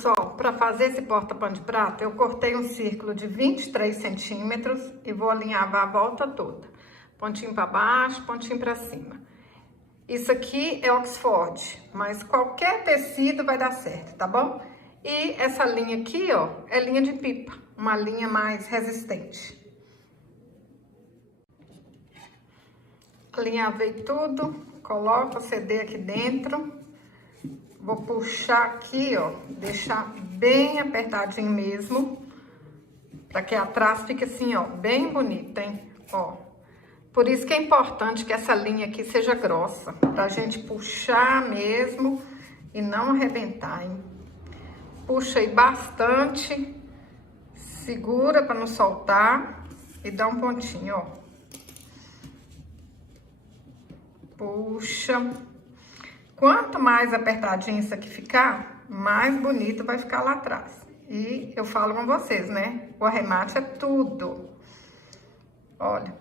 pessoal, para fazer esse porta-pano de prata, eu cortei um círculo de 23 centímetros e vou alinhavar a volta toda. Pontinho para baixo, pontinho para cima. Isso aqui é Oxford, mas qualquer tecido vai dar certo, tá bom? E essa linha aqui, ó, é linha de pipa, uma linha mais resistente. Alinhavei tudo, coloco o CD aqui dentro. Vou puxar aqui, ó, deixar bem apertadinho mesmo, para que atrás fique assim, ó, bem bonita, hein? Ó, por isso que é importante que essa linha aqui seja grossa, pra gente puxar mesmo e não arrebentar, hein? Puxa aí bastante, segura para não soltar e dá um pontinho, ó. Puxa. Quanto mais apertadinho isso aqui ficar, mais bonito vai ficar lá atrás. E eu falo com vocês, né? O arremate é tudo. Olha,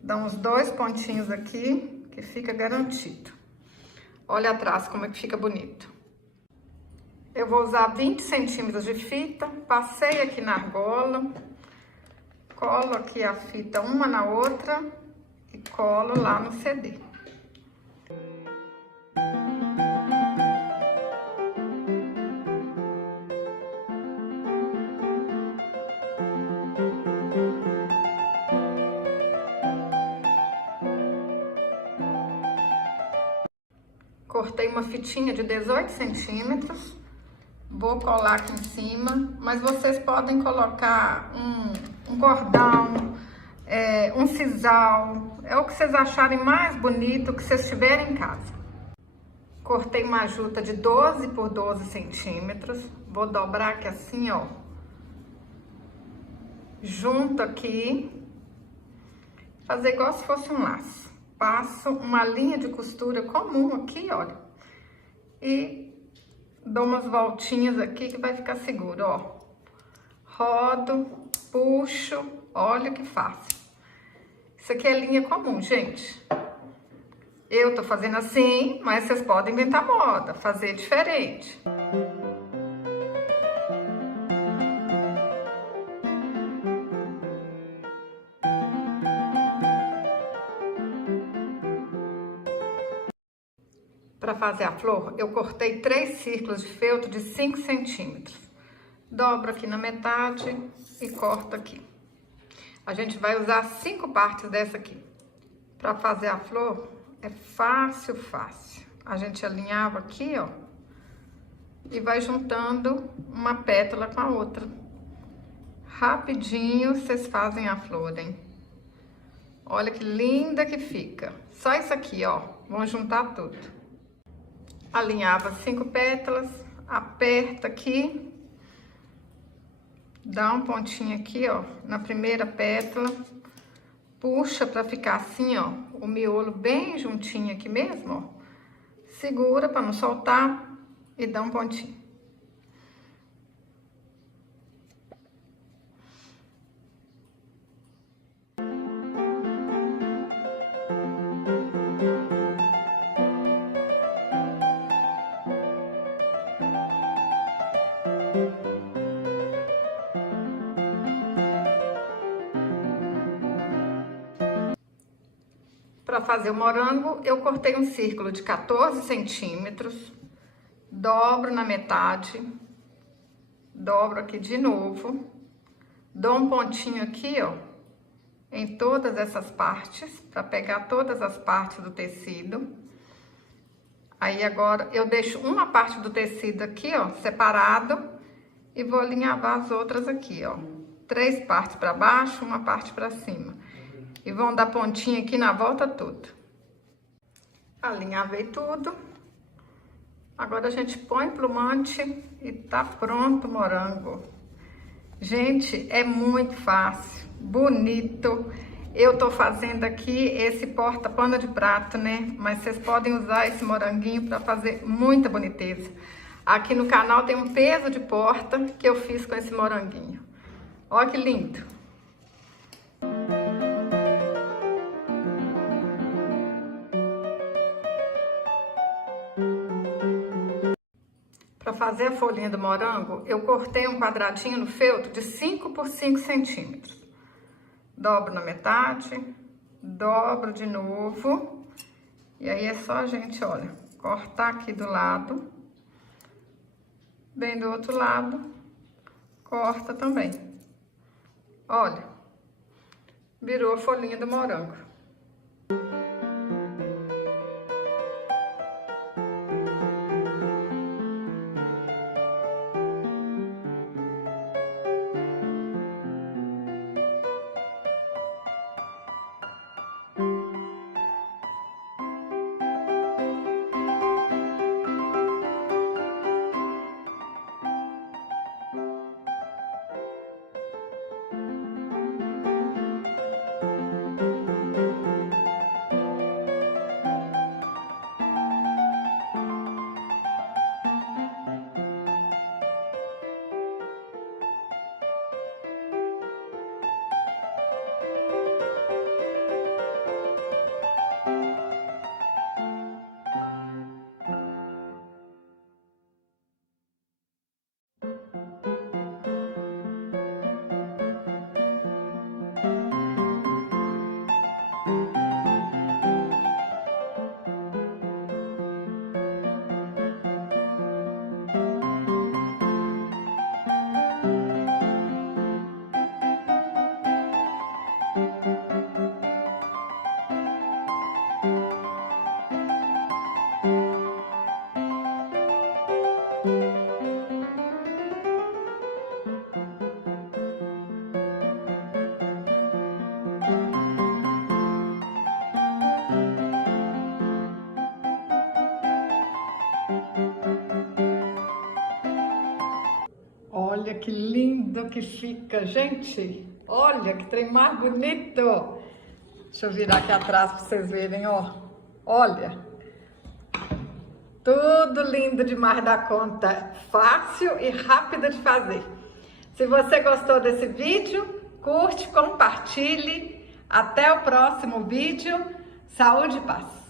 dá uns 2 pontinhos aqui, que fica garantido. Olha atrás como é que fica bonito. Eu vou usar 20 centímetros de fita, passei aqui na argola, colo aqui a fita uma na outra e colo lá no CD. Cortei uma fitinha de 18 centímetros, vou colar aqui em cima, mas vocês podem colocar um cordão, um sisal, é o que vocês acharem mais bonito, que vocês tiverem em casa. Cortei uma juta de 12 por 12 centímetros, vou dobrar aqui assim, ó, junto aqui, fazer igual se fosse um laço. Passo uma linha de costura comum aqui, olha, e dou umas voltinhas aqui que vai ficar seguro, ó. Rodo, puxo, olha que fácil. Isso aqui é linha comum, gente. Eu tô fazendo assim, mas vocês podem inventar moda, fazer diferente. Para fazer a flor, eu cortei 3 círculos de feltro de 5 centímetros. Dobro aqui na metade e corto aqui. A gente vai usar 5 partes dessa aqui. Para fazer a flor, é fácil, fácil. A gente alinhava aqui, ó, e vai juntando uma pétala com a outra. Rapidinho vocês fazem a flor, hein? Olha que linda que fica. Só isso aqui, ó, vamos juntar tudo. Alinhava 5 pétalas, aperta aqui, dá um pontinho aqui, ó, na primeira pétala, puxa pra ficar assim, ó, o miolo bem juntinho aqui mesmo, ó, segura pra não soltar e dá um pontinho. Para fazer o morango, eu cortei um círculo de 14 centímetros, dobro na metade, dobro aqui de novo, dou um pontinho aqui, ó, em todas essas partes, para pegar todas as partes do tecido. Aí agora eu deixo uma parte do tecido aqui, ó, separado, e vou alinhavar as outras aqui, ó. 3 partes para baixo, uma parte para cima. E vão dar pontinha aqui na volta toda. Alinhavei tudo. Agora a gente põe plumante e tá pronto o morango. Gente, é muito fácil, bonito. Eu tô fazendo aqui esse porta-pano de prato, né? Mas vocês podem usar esse moranguinho para fazer muita boniteza. Aqui no canal tem um peso de porta que eu fiz com esse moranguinho. Olha que lindo. Para fazer a folhinha do morango, eu cortei um quadradinho no feltro de 5 por 5 centímetros. Dobro na metade, dobro de novo. E aí é só a gente, olha, cortar aqui do lado. Bem do outro lado, corta também. Olha, virou a folhinha do morango. Olha que lindo que fica, gente. Olha que trem mais bonito. Deixa eu virar aqui atrás para vocês verem, ó. Olha. Tudo lindo demais da conta. Fácil e rápido de fazer. Se você gostou desse vídeo, curte, compartilhe. Até o próximo vídeo. Saúde e paz.